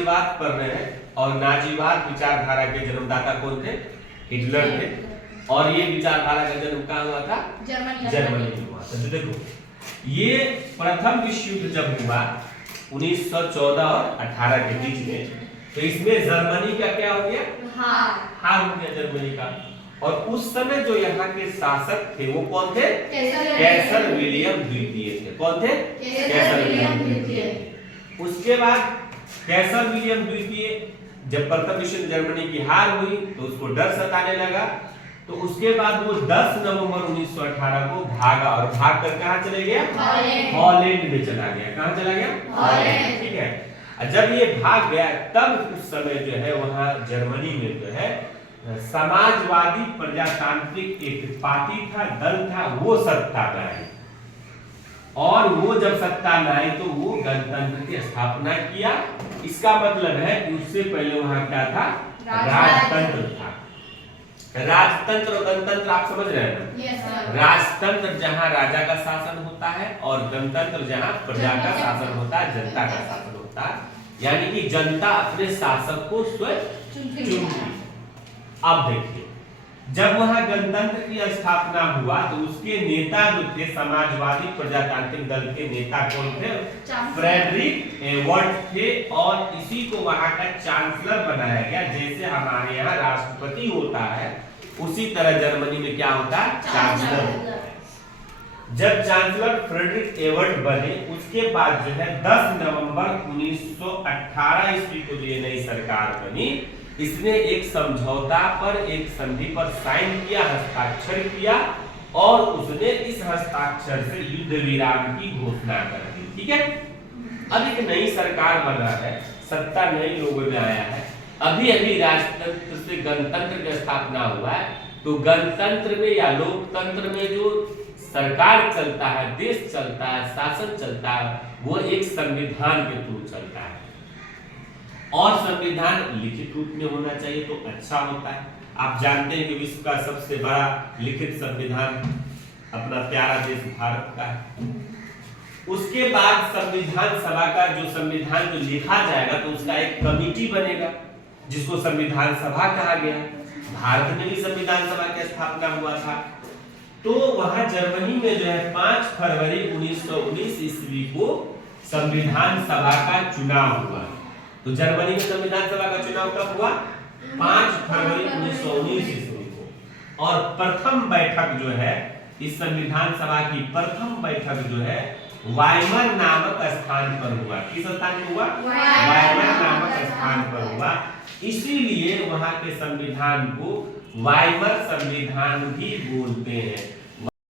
नाजीवाद पढ़ रहे हैं और नाजीवाद विचारधारा के जन्मदाता कौन थे? हिटलर थे। और ये विचारधारा का जन्म कहाँ हुआ था? जर्मनी में हुआ था। तो देखो ये प्रथम विश्व युद्ध जब हुआ 1914 और 18 के बीच में, तो इसमें जर्मनी का क्या हो गया? हार हो गया जर्मनी का। और उस समय जो यहाँ के शासक थे वो कौन थे? कैसर विलियम द्वितीय थे। कौन थे? कैसर विलियम द्वितीय। उसके बाद कैसर विलियम द्वितीय जब प्रथम विश्व युद्ध जर्मनी की हार हुई तो उसको डर सताने लगा, तो उसके बाद वो 10 नवंबर 1918 को भागा और भाग कर कहाँ चले गया? हॉलैंड में चला गया। कहाँ चला गया? हॉलैंड। ठीक है। जब ये भाग गया तब उस समय जो है वहां जर्मनी में जो है समाजवादी प्रजातांत्रिक एक पार्टी था, दल था, वो सत्ता में आई। और वो जब सत्ता में आई तो वो गणतंत्र की स्थापना किया। इसका मतलब है कि उससे पहले वहां क्या था? राजतंत्र था। राजतंत्र और गणतंत्र आप समझ रहे हैं ना? Yes sir. राजतंत्र जहां राजा का शासन होता है और गणतंत्र जहां प्रजा का शासन होता है, जनता का शासन होता है। यानी कि जनता अपने शासक को स्वयं चुनती है। अब देखिए जब वहां गणतंत्र की स्थापना हुआ तो उसके नेता जो थे समाजवादी प्रजातांत्रिक दल के नेता कौन थे? फ्रेडरिक एबर्ट थे। और इसी को वहां का चांसलर बनाया गया। जैसे हमारे यहाँ राष्ट्रपति होता है उसी तरह जर्मनी में क्या होता है? चांसलर होता है। जब चांसलर फ्रेडरिक एबर्ट बने उसके बाद जो है 10 नवंबर 1918 ईस्वी को जो ये नई सरकार बनी, इसने एक समझौता पर, एक संधि पर साइन किया, हस्ताक्षर किया और उसने इस हस्ताक्षर से युद्ध विराम की घोषणा कर दी। ठीक है। अब एक नई सरकार बना है, सत्ता नए लोगों में आया है, अभी अभी राजतंत्र से गणतंत्र की स्थापना हुआ है। तो गणतंत्र में या लोकतंत्र में जो सरकार चलता है, देश चलता है, शासन चलता है, वो एक संविधान के थ्रू चलता है। और संविधान लिखित रूप में होना चाहिए तो अच्छा होता है। आप जानते हैं कि विश्व का सबसे बड़ा लिखित संविधान अपना प्यारा देश भारत का है। उसके बाद संविधान सभा का जो संविधान जो लिखा जाएगा तो उसका एक कमेटी बनेगा जिसको संविधान सभा कहा गया। भारत में भी संविधान सभा की स्थापना हुआ था। तो वहां जर्मनी में जो है 5 फरवरी 1919 ईस्वी को संविधान सभा का चुनाव हुआ। तो जर्मनी में संविधान सभा का चुनाव कब हुआ? 5 फरवरी 1919 ईस्वी को। और प्रथम बैठक जो है इस संविधान सभा की प्रथम बैठक जो है वाइमर नामक स्थान पर हुआ। किस स्थान पर हुआ? वाइमर नामक स्थान पर हुआ। इसीलिए वहां के संविधान को वाइमर संविधान भी बोलते हैं।